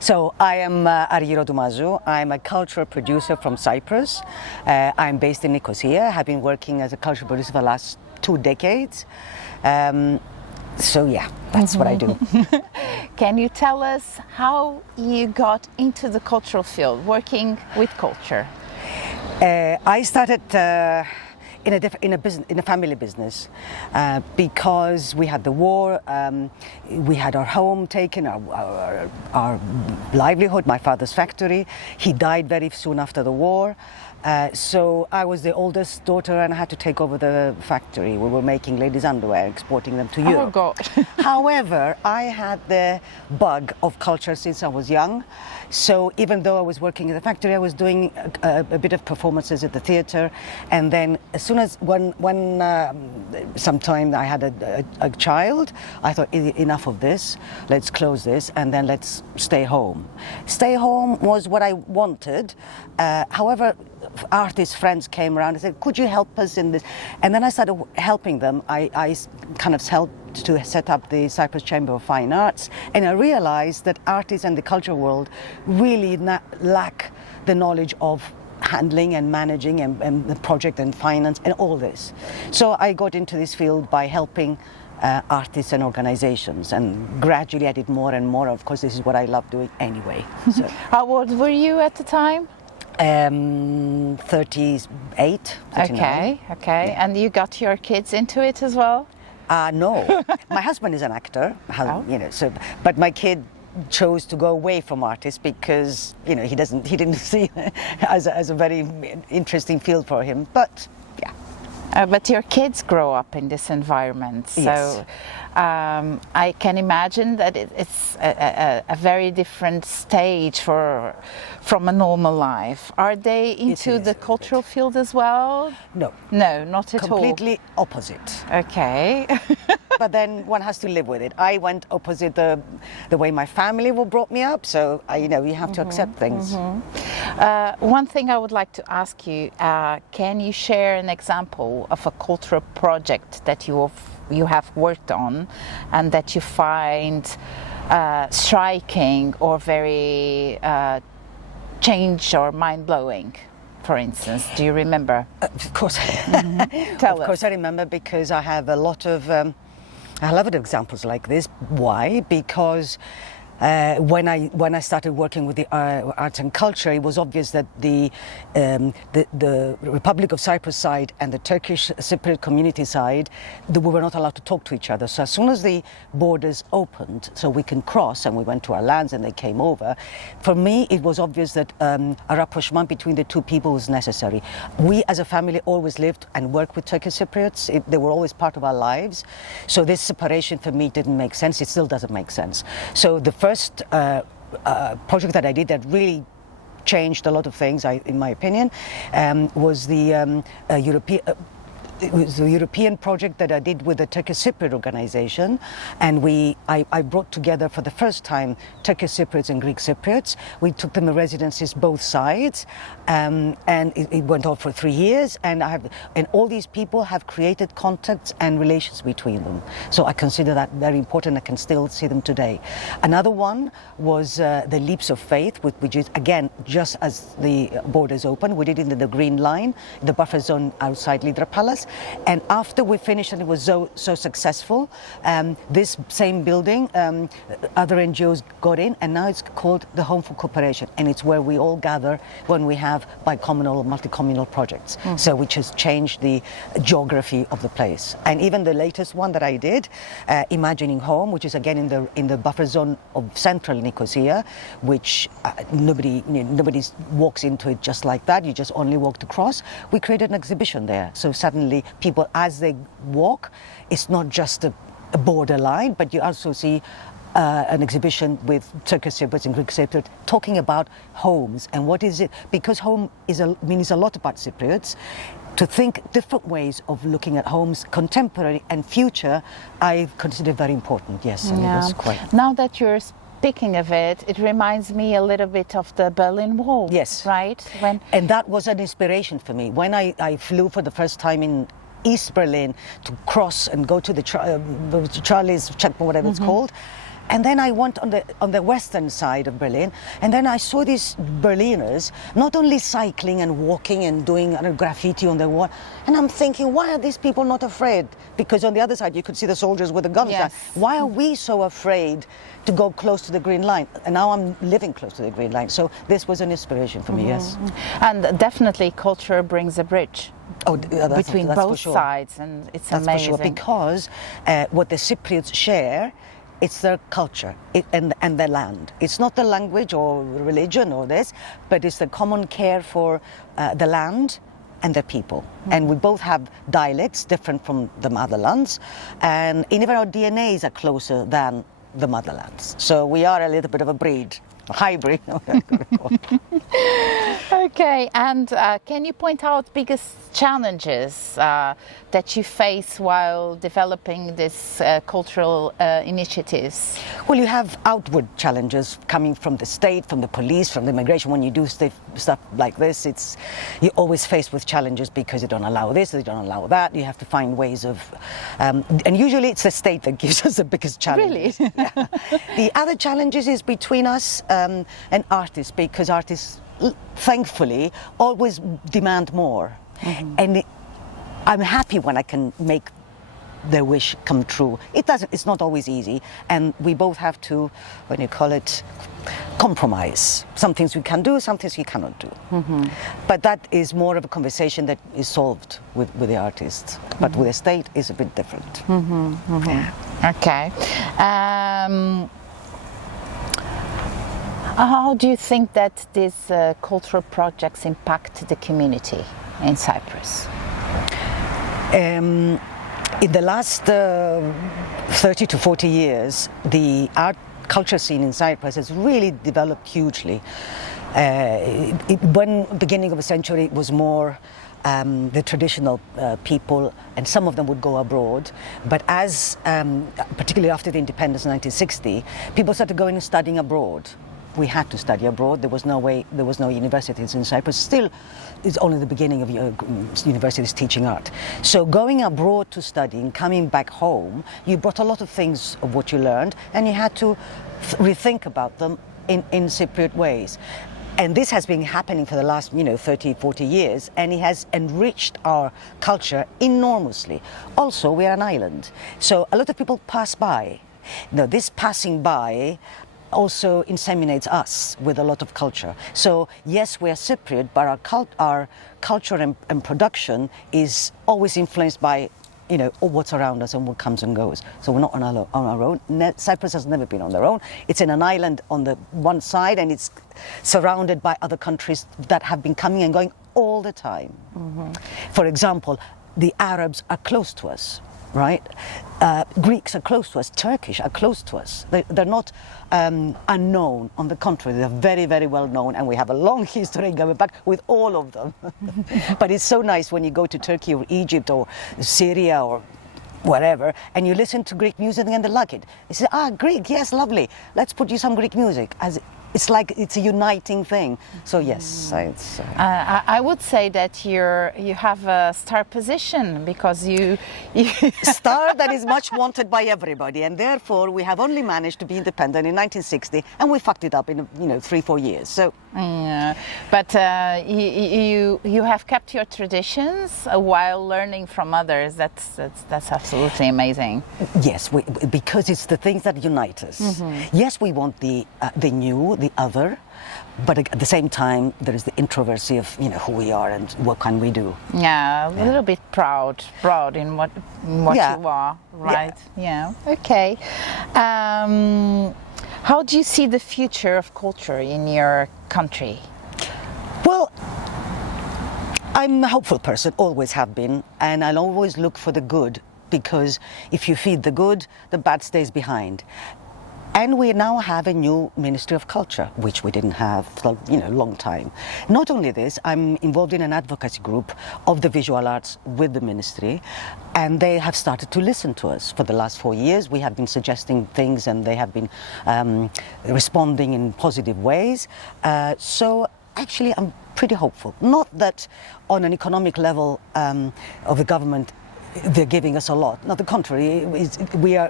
So I am Argyro Toumazou. I'm a cultural producer from Cyprus. I'm based in Nicosia. I have been working as a cultural producer for the last 2 decades. So yeah, that's what I do. Can you tell us how you got into the cultural field, working with culture? I started in a family business because we had the war, we had our home taken, our livelihood, my father's factory. He died very soon after the war. So I was the oldest daughter and I had to take over the factory. We were making ladies' underwear, exporting them to Europe. Oh God. However, I had the bug of culture since I was young. So even though I was working in the factory, I was doing a bit of performances at the theatre. And then as soon as sometime I had a child, I thought enough of this, let's close this and then let's stay home. Stay home was what I wanted. However, artist friends came around and said, could you help us in this? And then I started helping them. I kind of helped to set up the Cyprus Chamber of Fine Arts, and I realized that artists and the cultural world really lack the knowledge of handling and managing and the project and finance and all this. So I got into this field by helping artists and organizations, and gradually I did more and more. Of course, this is what I love doing anyway. So. How old were you at the time? 38, 39. Okay. Yeah. And you got your kids into it as well? No. My husband is an actor, but my kid chose to go away from artists because he didn't see it as a very interesting field for him. But yeah. But your kids grow up in this environment, so yes. I can imagine that it's a very different stage from a normal life. Are they into the cultural field as well? No. No, not at all. Completely opposite. Okay. But then one has to live with it. I went opposite the way my family brought me up, so you have to accept things. One thing I would like to ask you, can you share an example of a cultural project that you have worked on and that you find striking or very change or mind-blowing, for instance? Do you remember? Of course. Tell us. Of course I remember, because I have a lot of examples like this. Why? Because when I started working with the arts and culture, it was obvious that the Republic of Cyprus side and the Turkish Cypriot community side, we were not allowed to talk to each other. So as soon as the borders opened, so we can cross, and we went to our lands and they came over, for me it was obvious that a rapprochement between the two people was necessary. We as a family always lived and worked with Turkish Cypriots. They were always part of our lives. So this separation for me didn't make sense. It still doesn't make sense. So the first project that I did that really changed a lot of things, in my opinion, was the European project that I did with the Turkish Cypriot organization, and I brought together for the first time Turkish Cypriots and Greek Cypriots. We took them in residencies both sides, and it went on for 3 years, and all these people have created contacts and relations between them. So I consider that very important. I can still see them today. Another one was the Leaps of Faith, which is again just as the borders open. We did it in the Green Line, the buffer zone outside Lidra Palace. And after we finished and it was so successful, this same building, other NGOs got in, and now it's called the Home for Cooperation, and it's where we all gather when we have bi-communal or multi-communal projects. So which has changed the geography of the place. And even the latest one that I did, Imagining Home, which is again in the buffer zone of central Nicosia, which nobody walks into it just like that. You just only walk across. We created an exhibition there. So suddenly people, as they walk, it's not just a borderline, but you also see an exhibition with Turkish Cypriots and Greek Cypriots talking about homes and what is it, because home means a lot about Cypriots. To think different ways of looking at homes, contemporary and future, I consider very important. Yes, and it was quite. Now that you're speaking of it, it reminds me a little bit of the Berlin Wall. Yes. Right? And that was an inspiration for me. When I flew for the first time in East Berlin to cross and go to the Charlie's checkpoint, whatever it's called, And then I went on the western side of Berlin, and then I saw these Berliners not only cycling and walking and doing graffiti on the wall, and I'm thinking, why are these people not afraid? Because on the other side you could see the soldiers with the guns. Yes. Why are we so afraid to go close to the Green Line? And now I'm living close to the Green Line, so this was an inspiration for me. Yes. And definitely culture brings a bridge. Oh, yeah, between that's both for sure. sides, and it's That's amazing. for sure, because what the Cypriots share, it's their culture and their land. It's not the language or religion or this, but it's the common care for the land and the people. And we both have dialects different from the motherlands, and even our DNAs are closer than the motherlands. So we are a little bit of a breed. Hybrid. Okay, and can you point out biggest challenges that you face while developing this cultural initiatives? Well, you have outward challenges coming from the state, from the police, from the immigration. When you do stuff like this, you're always faced with challenges because they don't allow this, they don't allow that. You have to find ways of, and usually it's the state that gives us the biggest challenges. Really? Yeah. The other challenges is between us and artists, because artists, thankfully, always demand more. And I'm happy when I can make their wish come true. It's not always easy, and we both have to, when you call it, compromise. Some things we can do, some things we cannot do. But that is more of a conversation that is solved with the artists. But with the state, it's a bit different. Yeah. Okay. How do you think that these cultural projects impact the community in Cyprus? In the last 30 to 40 years, the art culture scene in Cyprus has really developed hugely. When beginning of the century, it was more the traditional people, and some of them would go abroad. But as, particularly after the independence in 1960, people started going and studying abroad. We had to study abroad. There was no way. There was no universities in Cyprus. Still, it's only the beginning of universities teaching art. So going abroad to study and coming back home, you brought a lot of things of what you learned, and you had to rethink about them in Cypriot ways. And this has been happening for the last, 30, 40 years, and it has enriched our culture enormously. Also, we are an island, so a lot of people pass by. Now, this passing by also inseminates us with a lot of culture. So yes, we are Cypriot, but our culture and production is always influenced by what's around us and what comes and goes. So we're not on our own. Cyprus has never been on their own. It's in an island on the one side, and it's surrounded by other countries that have been coming and going all the time. For example, the Arabs are close to us. Right? Greeks are close to us, Turkish are close to us. They're not unknown. On the contrary, they're very, very well known, and we have a long history going back with all of them. But it's so nice when you go to Turkey or Egypt or Syria or wherever, and you listen to Greek music and they like it. You say, Greek, yes, lovely. Let's put you some Greek music. It's like it's a uniting thing. So yes, I would say that you have a star position, because you star that is much wanted by everybody, and therefore we have only managed to be independent in 1960, and we fucked it up in 3-4 years. So, but you have kept your traditions while learning from others. That's absolutely amazing. Yes, because it's the things that unite us. Yes, we want the new, the other, but at the same time there is the introversy of who we are and what can we do. A little bit proud in what you are, right? Yeah. Okay. How do you see the future of culture in your country? Well, I'm a hopeful person, always have been, and I'll always look for the good, because if you feed the good, the bad stays behind. And we now have a new Ministry of Culture, which we didn't have for a long time. Not only this, I'm involved in an advocacy group of the visual arts with the ministry, and they have started to listen to us. For the last 4 years, we have been suggesting things, and they have been responding in positive ways. So actually, I'm pretty hopeful. Not that on an economic level of the government they're giving us a lot. Not the contrary.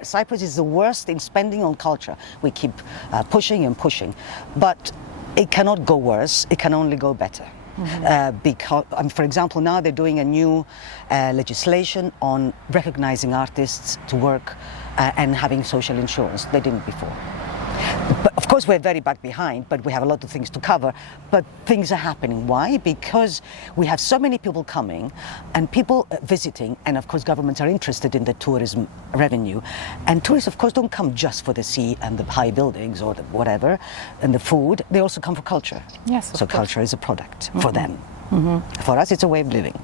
Cyprus is the worst in spending on culture. We keep pushing and pushing, but it cannot go worse. It can only go better. Because, for example, now they're doing a new legislation on recognizing artists to work and having social insurance. They didn't before. But of course, we're very back behind, but we have a lot of things to cover. But things are happening. Why? Because we have so many people coming and people visiting, and of course, governments are interested in the tourism revenue. And tourists, of course, don't come just for the sea and the high buildings or the whatever, and the food. They also come for culture. Yes, so culture is a product for them. For us, it's a way of living.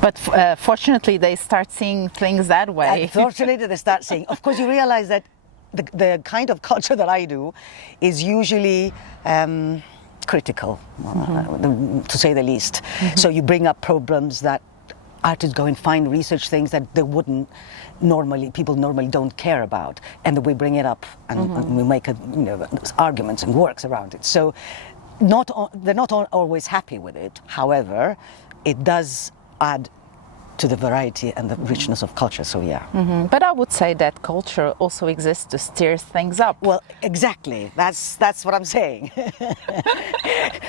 But fortunately, they start seeing things that way. Fortunately, they start seeing. Of course, you realize that the kind of culture that I do is usually critical, to say the least. So you bring up problems that artists go and find, research things that they wouldn't people normally don't care about, and then we bring it up and we make arguments and works around it. So they're not always happy with it. However, it does add to the variety and the richness of culture, so yeah. But I would say that culture also exists to stir things up. Well, exactly. That's what I'm saying.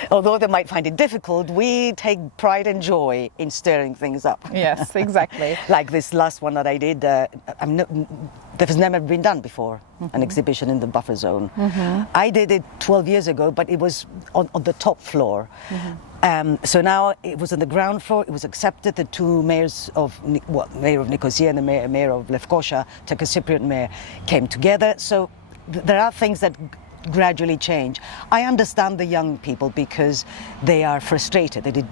Although they might find it difficult, we take pride and joy in stirring things up. Yes, exactly. Like this last one that I did, that has never been done before, an exhibition in the buffer zone. I did it 12 years ago, but it was on the top floor. So now it was on the ground floor. It was accepted. The two mayors mayor of Nicosia and the mayor of Lefkosia, Turkish Cypriot mayor, came together. So there are things that gradually change. I understand the young people because they are frustrated.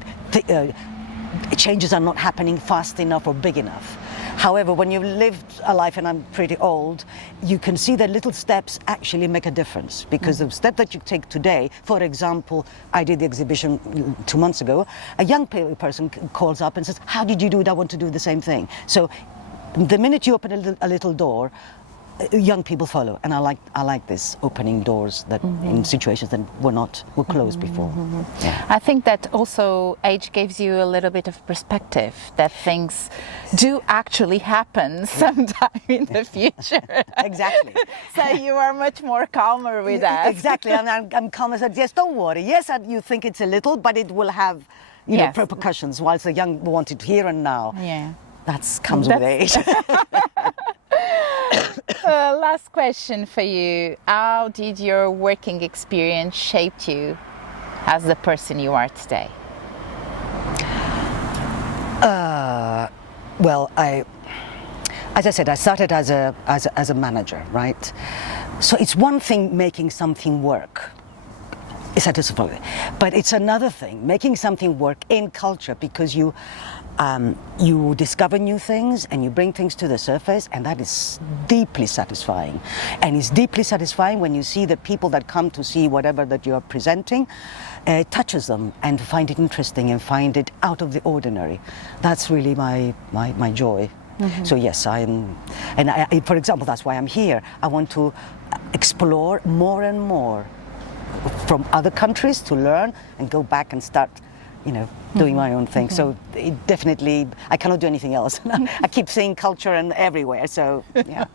Changes are not happening fast enough or big enough. However, when you've lived a life, and I'm pretty old, you can see that little steps actually make a difference. Because the step that you take today, for example, I did the exhibition 2 months ago, a young person calls up and says, how did you do it? I want to do the same thing. So the minute you open a little door, young people follow, and I like this opening doors that in situations that were closed before. Yeah. I think that also age gives you a little bit of perspective that things do actually happen sometime in the future. Exactly. So you are much more calmer with that. Exactly, and I'm calm. I said, yes, don't worry. Yes, you think it's a little, but it will have repercussions. Whilst the young want it here and now. Yeah. That comes with age. Last question for you. How did your working experience shape you as the person you are today? Well, as I said, I started as a manager, right? So it's one thing making something work. It's satisfying, but it's another thing making something work in culture, because you discover new things and you bring things to the surface, and that is deeply satisfying. And it's deeply satisfying when you see the people that come to see whatever that you're presenting, it touches them and find it interesting and find it out of the ordinary. That's really my joy. So yes, for example, that's why I'm here. I want to explore more and more from other countries to learn and go back and start, doing my own thing. So it definitely, I cannot do anything else. I keep seeing culture and everywhere. So yeah.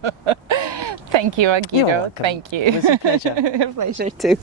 Thank you, Argyro. You're welcome. Thank you. It was a pleasure. A pleasure too.